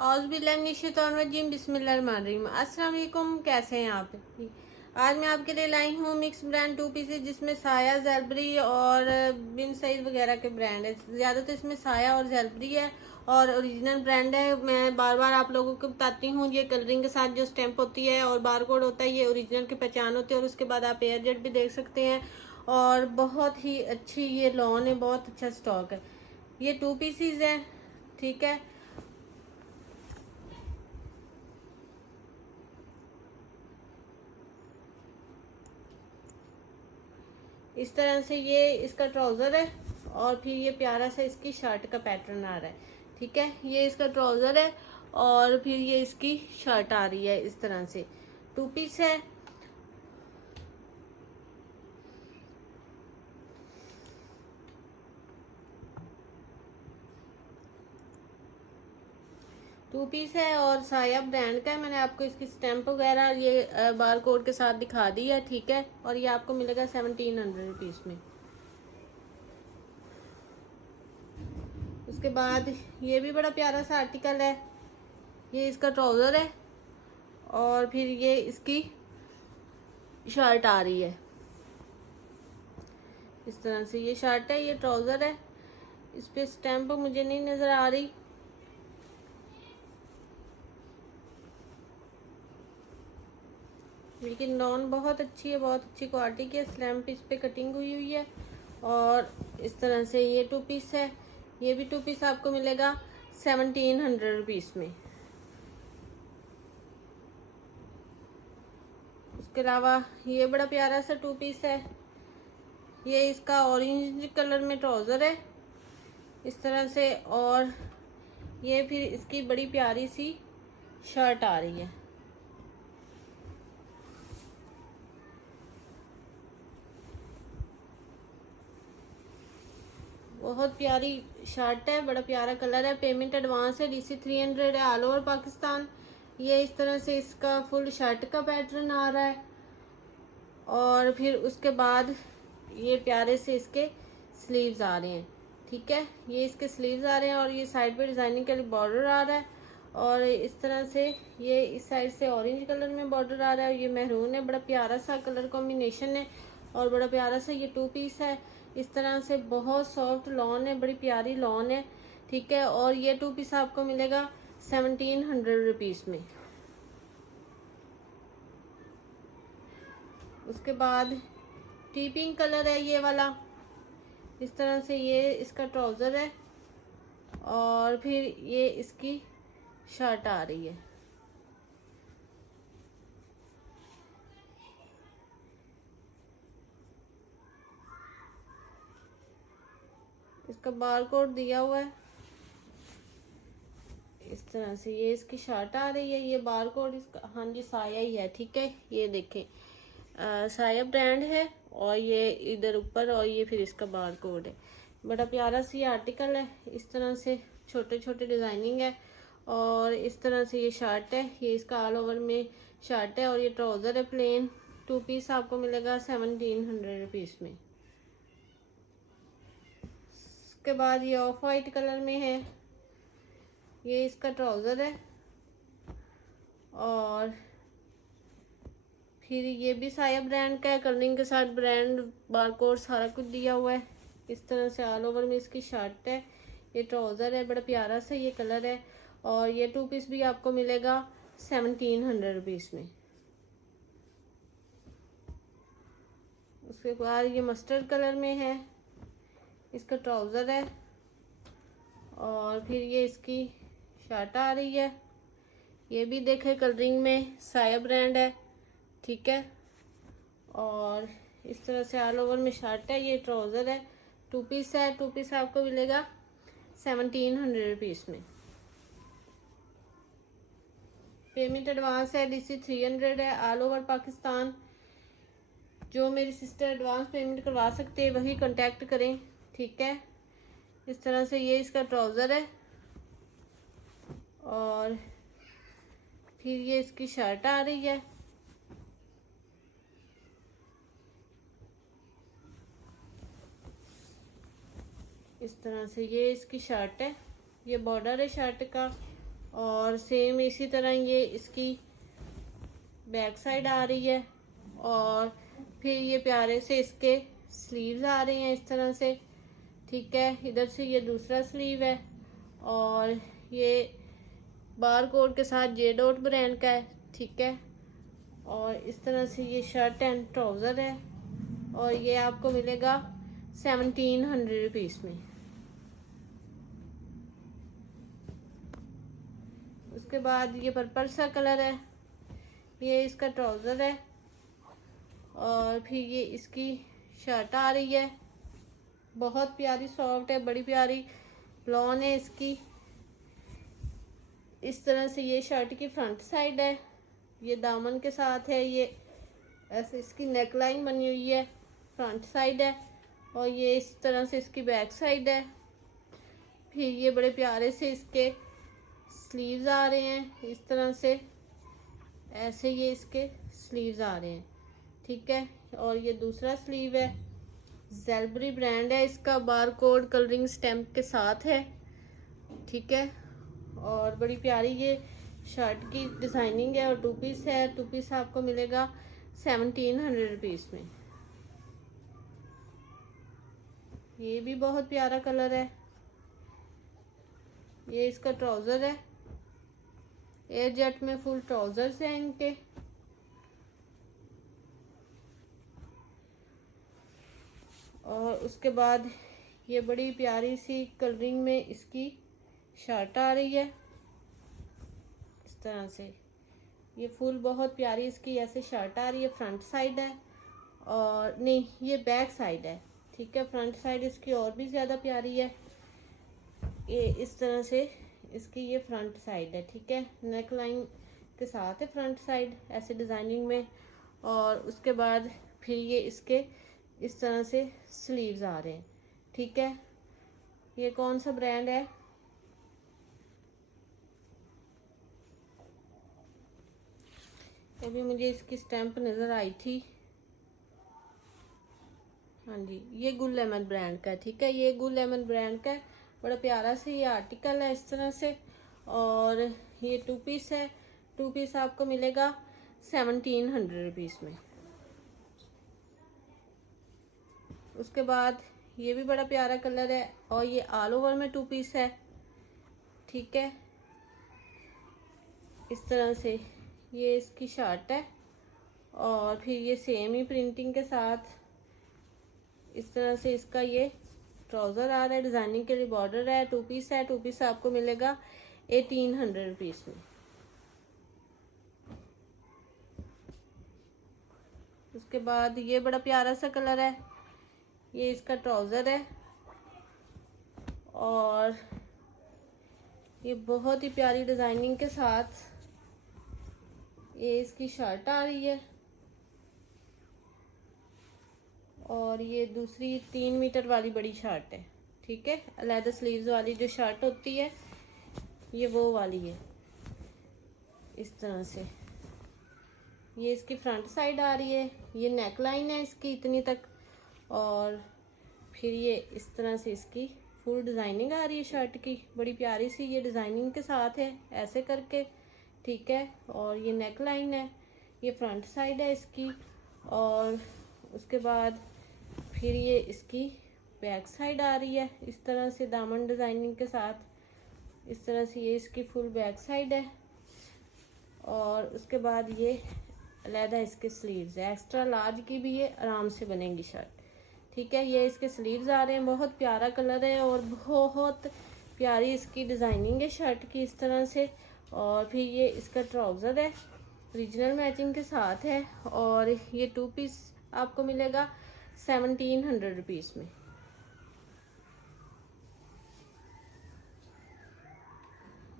औज़ुबिल्लाहिमिनश्शैतानिर्रजीम बिस्मिल्लाहिर्रहमानिर्रहीम। अस्सलाम वालेकुम, कैसे हैं आप? आज मैं आपके लिए लाई हूँ मिक्स ब्रांड टू पीसेज, जिसमें साया, ज़ेलबरी और बिन साइज वगैरह के ब्रांड है। ज़्यादातर इसमें साया और ज़ेलबरी है और ओरिजिनल ब्रांड है। मैं बार बार आप लोगों को बताती हूँ, ये कलरिंग के साथ जो स्टैंप होती है और बार कोड होता है, ये ओरिजिनल की पहचान होती है। और उसके बाद आप एयर जेट भी देख सकते हैं और बहुत ही अच्छी ये लॉन है, बहुत अच्छा स्टॉक है। ये टू पीसीज है, ठीक है। इस तरह से ये इसका ट्राउज़र है और फिर ये प्यारा सा इसकी शर्ट का पैटर्न आ रहा है, ठीक है। ये इसका ट्राउज़र है और फिर ये इसकी शर्ट आ रही है, इस तरह से टू पीस है। टू पीस है और साया ब्रांड का है। मैंने आपको इसकी स्टैंप वगैरह ये बार कोड के साथ दिखा दी है, ठीक है। और ये आपको मिलेगा 1700 रुपीज़ में। उसके बाद ये भी बड़ा प्यारा सा आर्टिकल है। ये इसका ट्राउज़र है और फिर ये इसकी शर्ट आ रही है, इस तरह से। ये शर्ट है, ये ट्राउज़र है। इस पे स्टैंप मुझे नहीं नज़र आ रही। लेकिन लॉन बहुत अच्छी है, बहुत अच्छी क्वालिटी की है। स्लैम्प इस पे कटिंग हुई हुई है और इस तरह से ये टू पीस है। ये भी टू पीस आपको मिलेगा 1700 रुपीज़ में। उसके अलावा ये बड़ा प्यारा सा टू पीस है। ये इसका ऑरेंज कलर में ट्राउज़र है, इस तरह से। और ये फिर इसकी बड़ी प्यारी सी शर्ट आ रही है। बहुत प्यारी शर्ट है, बड़ा प्यारा कलर है। पेमेंट एडवांस है, DC 300 है, ऑल ओवर पाकिस्तान। ये इस तरह से इसका फुल शर्ट का पैटर्न आ रहा है और फिर उसके बाद ये प्यारे से इसके स्लीव्स आ रहे हैं, ठीक है। ये इसके स्लीव्स आ रहे हैं और ये साइड पे डिजाइनिंग के लिए बॉर्डर आ रहा है और इस तरह से ये इस साइड से ऑरेंज कलर में बॉर्डर आ रहा है। ये मैरून है, बड़ा प्यारा सा कलर कॉम्बिनेशन है और बड़ा प्यारा सा ये टू पीस है। इस तरह से बहुत सॉफ्ट लॉन है, बड़ी प्यारी लॉन है, ठीक है। और ये टू पीस आपको मिलेगा 1700 रुपीज़ में। उसके बाद टी पिंक कलर है ये वाला, इस तरह से। ये इसका ट्राउज़र है और फिर ये इसकी शर्ट आ रही है। इसका बार कोड दिया हुआ है, इस तरह से। ये इसकी शर्ट आ रही है। ये बार कोड इसका, हाँ जी, साया ही है, ठीक है। ये देखें, साया ब्रांड है और ये इधर ऊपर, और ये फिर इसका बार कोड है। बड़ा प्यारा सी आर्टिकल है, इस तरह से छोटे छोटे डिजाइनिंग है और इस तरह से ये शर्ट है। ये इसका ऑल ओवर में शर्ट है और ये ट्राउज़र है प्लेन। टू पीस आपको मिलेगा 1700 रुपीज़ में। उसके बाद ये ऑफ वाइट कलर में है। ये इसका ट्राउज़र है और फिर ये भी साया ब्रांड का है, कलरिंग के साथ ब्रांड बारकोड सारा कुछ दिया हुआ है। इस तरह से ऑल ओवर में इसकी शर्ट है। ये ट्राउज़र है, बड़ा प्यारा सा ये कलर है और ये टू पीस भी आपको मिलेगा 1700 रुपीज़ में। उसके बाद ये मस्टर्ड कलर में है, इसका ट्राउज़र है और फिर ये इसकी शर्ट आ रही है। ये भी देखें कलरिंग में, साया ब्रांड है, ठीक है। और इस तरह से ऑल ओवर में शर्ट है। ये ट्राउज़र है, टू पीस है। टू पीस आपको मिलेगा 1700 रुपीज़ में। पेमेंट एडवांस है, DC 300 है, ऑल ओवर पाकिस्तान। जो मेरी सिस्टर एडवांस पेमेंट करवा सकते हैं वही कांटेक्ट करें, ठीक है। इस तरह से ये इसका ट्राउज़र है और फिर ये इसकी शर्ट आ रही है। इस तरह से ये इसकी शर्ट है। ये बॉर्डर है शर्ट का और सेम इसी तरह ये इसकी बैक साइड आ रही है। और फिर ये प्यारे से इसके स्लीव्स आ रहे हैं इस तरह से, ठीक है। इधर से ये दूसरा स्लीव है और ये बार कोड के साथ जे डॉट ब्रांड का है, ठीक है। और इस तरह से ये शर्ट एंड ट्राउज़र है और ये आपको मिलेगा 1700 रुपीज़ में। उसके बाद ये पर्पल सा कलर है, ये इसका ट्राउज़र है और फिर ये इसकी शर्ट आ रही है। बहुत प्यारी सॉफ्ट है, बड़ी प्यारी लॉन है इसकी। इस तरह से ये शर्ट की फ्रंट साइड है, ये दामन के साथ है। ये ऐसे इसकी नेक लाइन बनी हुई है, फ्रंट साइड है। और ये इस तरह से इसकी बैक साइड है। फिर ये बड़े प्यारे से इसके स्लीव्स आ रहे हैं इस तरह से, ऐसे ये इसके स्लीव्स आ रहे हैं, ठीक है। और ये दूसरा स्लीव है, ज़ेलबरी ब्रांड है इसका, बार कोड कलरिंग स्टैम्प के साथ है, ठीक है। और बड़ी प्यारी ये शर्ट की डिज़ाइनिंग है और टू पीस है। टू पीस आपको मिलेगा 1700 रुपीज़ में। ये भी बहुत प्यारा कलर है। ये इसका ट्राउज़र है, एयर जेट में फुल ट्राउज़र्स हैं इनके। और उसके बाद ये बड़ी प्यारी सी कलरिंग में इसकी शर्ट आ रही है इस तरह से। ये फुल बहुत प्यारी इसकी ऐसे शर्ट आ रही है, फ्रंट साइड है और नहीं ये बैक साइड है, ठीक है। फ्रंट साइड इसकी और भी ज़्यादा प्यारी है। ये इस तरह से इसकी ये फ्रंट साइड है, ठीक है। नेक लाइन के साथ है फ्रंट साइड ऐसे डिज़ाइनिंग में। और उसके बाद फिर ये इसके इस तरह से स्लीव्स आ रहे हैं, ठीक है। ये कौन सा ब्रांड है? अभी मुझे इसकी स्टैंप नज़र आई थी, हाँ जी, ये गुल लेमन ब्रांड का है, ठीक है। ये गुल लेमन ब्रांड का है, बड़ा प्यारा से ये आर्टिकल है इस तरह से। और ये टू पीस है, टू पीस आपको मिलेगा 1700 रुपीज़ में। उसके बाद ये भी बड़ा प्यारा कलर है और ये ऑल ओवर में टू पीस है, ठीक है। इस तरह से ये इसकी शर्ट है और फिर ये सेम ही प्रिंटिंग के साथ इस तरह से इसका ये ट्राउज़र आ रहा है, डिज़ाइनिंग के लिए बॉर्डर है। टू पीस है, टू पीस आपको मिलेगा 1800 रुपीज़ में। उसके बाद ये बड़ा प्यारा सा कलर है, ये इसका ट्राउज़र है और ये बहुत ही प्यारी डिज़ाइनिंग के साथ ये इसकी शर्ट आ रही है। और ये दूसरी 3 मीटर वाली बड़ी शर्ट है, ठीक है। अलहदा स्लीव्स वाली जो शर्ट होती है ये वो वाली है इस तरह से। ये इसकी फ्रंट साइड आ रही है, ये नेक लाइन है इसकी इतनी तक। और फिर ये इस तरह से इसकी फुल डिज़ाइनिंग आ रही है शर्ट की, बड़ी प्यारी सी ये डिज़ाइनिंग के साथ है ऐसे करके, ठीक है। और ये नेक लाइन है, ये फ्रंट साइड है इसकी। और उसके बाद फिर ये इसकी बैक साइड आ रही है इस तरह से दामन डिज़ाइनिंग के साथ। इस तरह से ये इसकी फुल बैक साइड है। और उसके बाद ये अलहदा इसके स्लीव्स है, एक्स्ट्रा लार्ज की भी ये आराम से बनेगी शर्ट, ठीक है। ये इसके स्लीव्स आ रहे हैं, बहुत प्यारा कलर है और बहुत प्यारी इसकी डिज़ाइनिंग है शर्ट की इस तरह से। और फिर ये इसका ट्राउज़र है, ओरिजिनल मैचिंग के साथ है। और ये टू पीस आपको मिलेगा 1700 रुपीज़ में।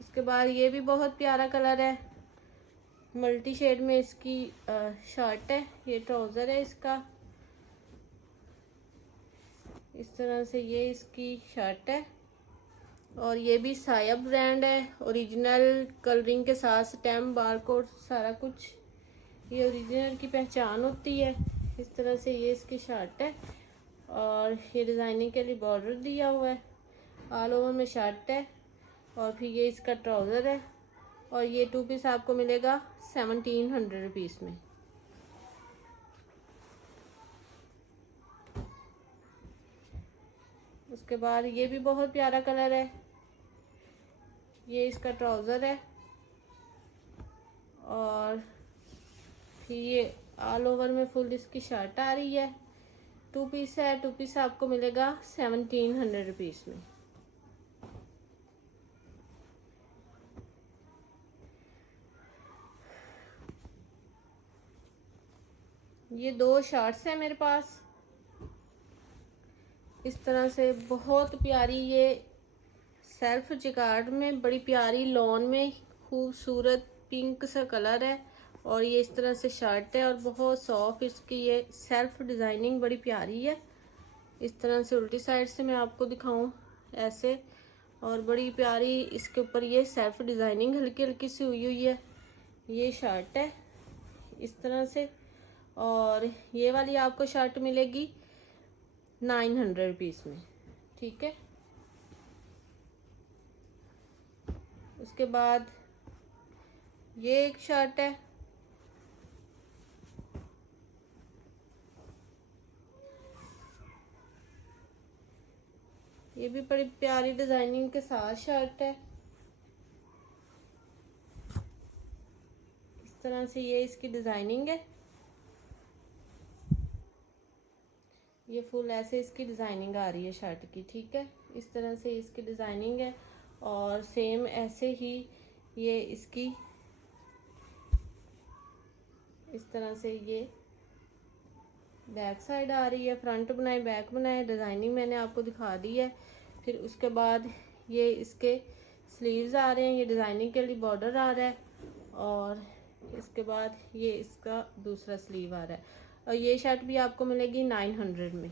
उसके बाद ये भी बहुत प्यारा कलर है, मल्टी शेड में इसकी शर्ट है, ये ट्राउज़र है इसका इस तरह से। ये इसकी शर्ट है और ये भी साया ब्रांड है, ओरिजिनल कलरिंग के साथ स्टैम्प बारकोड सारा कुछ, ये ओरिजिनल की पहचान होती है इस तरह से। ये इसकी शर्ट है और ये डिज़ाइनिंग के लिए बॉर्डर दिया हुआ है, ऑल ओवर में शर्ट है। और फिर ये इसका ट्राउज़र है और ये 2 पीस आपको मिलेगा 1700 रुपीज़ में। उसके बाद ये भी बहुत प्यारा कलर है, ये इसका ट्राउज़र है और फिर ये ऑल ओवर में फुल इसकी शर्ट आ रही है। 2 पीस है, 2 पीस आपको मिलेगा 1700 रुपीज़ में। ये 2 शर्ट्स हैं मेरे पास, इस तरह से बहुत प्यारी, ये सेल्फ जिकार्ड में बड़ी प्यारी लॉन में खूबसूरत पिंक सा कलर है और ये इस तरह से शर्ट है और बहुत सॉफ्ट इसकी ये सेल्फ डिज़ाइनिंग बड़ी प्यारी है। इस तरह से उल्टी साइड से मैं आपको दिखाऊं ऐसे, और बड़ी प्यारी इसके ऊपर ये सेल्फ डिज़ाइनिंग हल्की हल्की सी हुई है। ये शर्ट है इस तरह से, और ये वाली आपको शर्ट मिलेगी 900 रुपीज़ में, ठीक है। उसके बाद ये एक शर्ट है, ये भी बड़ी प्यारी डिजाइनिंग के साथ शर्ट है। इस तरह से ये इसकी डिजाइनिंग है, ये फुल ऐसे इसकी डिजाइनिंग आ रही है शर्ट की, ठीक है। इस तरह से इसकी डिजाइनिंग है और सेम ऐसे ही ये इसकी इस तरह से ये बैक साइड आ रही है। फ्रंट बनाए बैक बनाए डिजाइनिंग मैंने आपको दिखा दी है। फिर उसके बाद ये इसके स्लीव्स आ रहे हैं, ये डिजाइनिंग के लिए बॉर्डर आ रहा है और इसके बाद ये इसका दूसरा स्लीव आ रहा है और ये शर्ट भी आपको मिलेगी 900 में।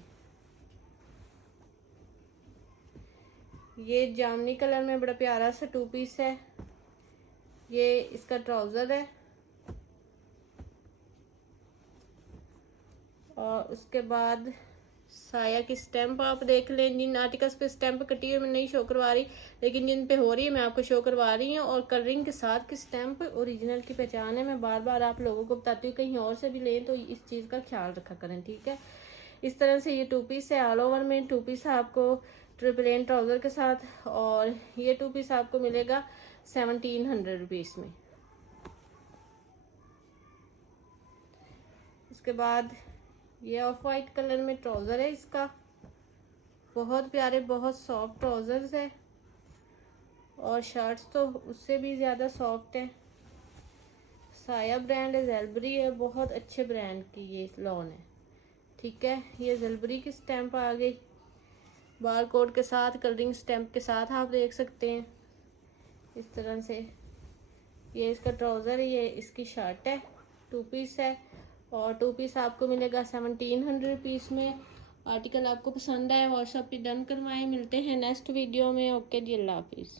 ये जामनी कलर में बड़ा प्यारा सा 2 पीस है, ये इसका ट्राउजर है और उसके बाद साया की स्टैंप आप देख लें। जिन आर्टिकल्स पे स्टैंप कटी हुई मैं नहीं शो करवा रही, लेकिन जिन पे हो रही है मैं आपको शो करवा रही हूँ। और कलरिंग के साथ की स्टैंप ओरिजिनल की पहचान है, मैं बार बार आप लोगों को बताती हूँ, कहीं और से भी लें तो इस चीज़ का ख्याल रखा करें, ठीक है। इस तरह से ये 2 पीस है, ऑल ओवर में 2 पीस है आपको प्लेन ट्राउज़र के साथ और ये 2 पीस आपको मिलेगा 1700 रुपीज़ में। उसके बाद ये ऑफ वाइट कलर में ट्राउज़र है, इसका बहुत प्यारे बहुत सॉफ्ट ट्राउज़र्स है और शर्ट्स तो उससे भी ज़्यादा सॉफ्ट है। साया ब्रांड है, ज़ेलबरी है, बहुत अच्छे ब्रांड की ये लॉन है, ठीक है। ये ज़ेलबरी की स्टैंप आ गई बार कोड के साथ, कलरिंग स्टैंप के साथ आप देख सकते हैं इस तरह से। ये इसका ट्राउज़र है, ये इसकी शर्ट है, 2 पीस है और 2 पीस आपको मिलेगा 1700 रुपीज़ में। आर्टिकल आपको पसंद आए व्हाट्सएप पे डन करवाएं। मिलते हैं नेक्स्ट वीडियो में। ओके जी, अल्लाह हाफिज़।